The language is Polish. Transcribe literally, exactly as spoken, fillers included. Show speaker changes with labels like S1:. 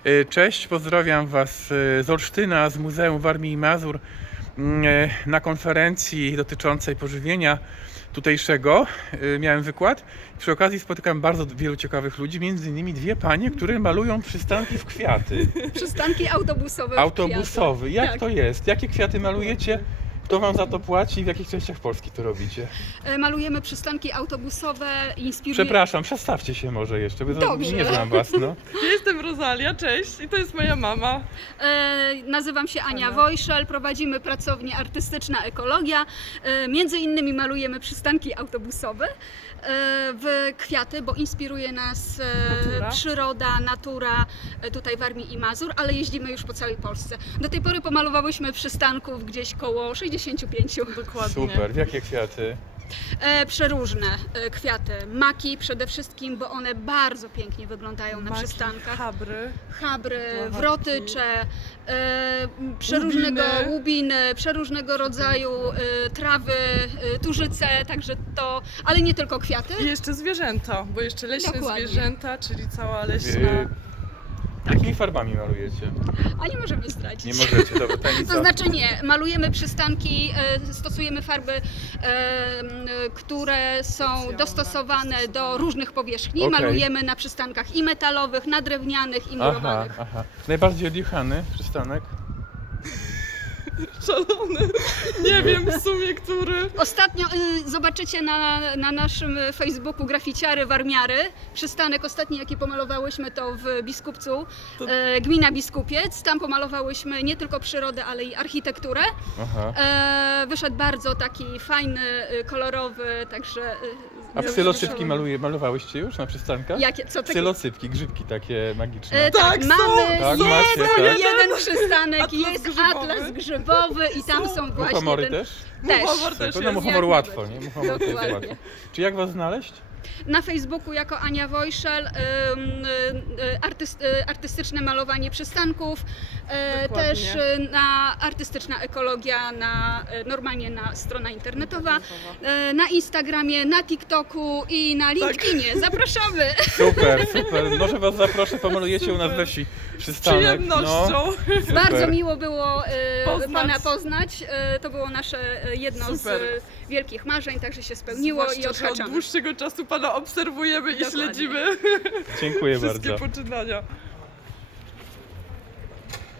S1: E, Cześć, pozdrawiam Was e, z Olsztyna, z Muzeum Warmii i Mazur mm, e, na konferencji dotyczącej pożywienia tutejszego. E, Miałem wykład. Przy okazji spotykam bardzo wielu ciekawych ludzi, między innymi dwie panie, które malują przystanki w kwiaty.
S2: Przystanki autobusowe. w
S1: Autobusowy.
S2: kwiatach.
S1: Jak
S2: Tak.
S1: to jest? Jakie kwiaty malujecie? Kto Wam za to płaci i w jakich częściach Polski to robicie?
S2: E, Malujemy przystanki autobusowe, inspiruje...
S1: Przepraszam, przedstawcie się może jeszcze, bo
S2: Dobrze.
S1: nie znam Was. No.
S3: Ja jestem Rosalia, cześć, i to jest moja mama.
S2: E, nazywam się Ania
S3: Ania.
S2: Wojszel, prowadzimy pracownię Artystyczna Ekologia. E, między innymi malujemy przystanki autobusowe e, w kwiaty, bo inspiruje nas e,
S3: Natura.
S2: przyroda, natura e, tutaj Warmii i Mazur, ale jeździmy już po całej Polsce. Do tej pory pomalowałyśmy przystanków gdzieś koło sześćdziesiąt pięć.
S3: Dokładnie.
S1: Super, w jakie kwiaty?
S2: E, przeróżne e, kwiaty. Maki przede wszystkim, bo one bardzo pięknie wyglądają na
S3: Maki,
S2: przystankach.
S3: Chabry.
S2: Chabry,
S3: Bławatki.
S2: wrotycze, e, przeróżnego
S3: Łubiny.
S2: łubiny, przeróżnego rodzaju e, trawy, e, tużyce, także to, ale nie tylko kwiaty.
S3: I jeszcze zwierzęta, bo jeszcze leśne
S2: Dokładnie.
S3: zwierzęta, czyli cała leśna.
S1: Yy, Jakimi farbami malujecie?
S2: A nie możemy zdradzić.
S1: Nie możecie, dobra, tajemnica.
S2: To znaczy nie, malujemy przystanki, e, stosujemy farby, e, m, które są
S3: Specjalne,
S2: dostosowane do
S3: dostosowane.
S2: różnych powierzchni.
S1: Okej.
S2: Malujemy na przystankach i metalowych, na drewnianych, i
S1: Aha,
S2: murowanych.
S1: aha. Najbardziej odjechany przystanek?
S3: Szalony. Nie wiem w sumie, który.
S2: Ostatnio y, zobaczycie na, na naszym Facebooku Graficiary Warmiary. Przystanek ostatni, jaki pomalowałyśmy, to w Biskupcu,
S3: To-
S2: e, gmina Biskupiec. Tam pomalowałyśmy nie tylko przyrodę, ale i architekturę.
S1: Aha.
S2: E, wyszedł bardzo taki fajny, y, kolorowy, także... y,
S1: A
S3: Ja
S1: psylocypki
S3: już
S1: maluje, malowałyście już na przystankach?
S2: Jakie, co takie?
S1: Psylocypki, grzybki takie magiczne.
S2: E, tak,
S3: Tak, są!
S2: mamy
S1: Tak,
S2: jeden,
S1: macie, tak.
S2: jeden przystanek,
S3: Atlas
S2: jest
S3: grzybowy.
S2: atlas grzybowy i tam są właśnie
S1: Muchomory
S2: ten,
S1: też?
S2: też.
S3: Muchomor też
S1: No
S3: jest.
S1: muchomor
S2: jak
S1: łatwo,
S2: najbardziej.
S1: nie? Muchomor to jest
S2: Dokładnie.
S1: łatwo. Czy jak Was znaleźć?
S2: Na Facebooku jako Ania Wojszel, ym, y, artyst, y, artystyczne malowanie przystanków, y,
S3: Dokładnie.
S2: też y, na artystyczna ekologia, na, y, normalnie na strona internetowa, y, na Instagramie, na TikToku i na LinkedInie. Zapraszamy!
S1: Super, super. Może Was zaproszę, pomalujecie u nas we wsi
S3: Z
S1: przystanek.
S3: przyjemnością.
S1: super.
S2: Bardzo miło było y,
S3: Poznać.
S2: Pana poznać. Y, to było nasze y, jedno
S3: Super.
S2: z y, wielkich marzeń, także się spełniło
S3: Zwłaszcza,
S2: i
S3: że od
S2: odhaczamy.
S3: dłuższego czasu Pana obserwujemy i
S2: Dokładnie.
S3: śledzimy
S1: Dziękuję
S3: wszystkie
S1: bardzo.
S3: poczynania.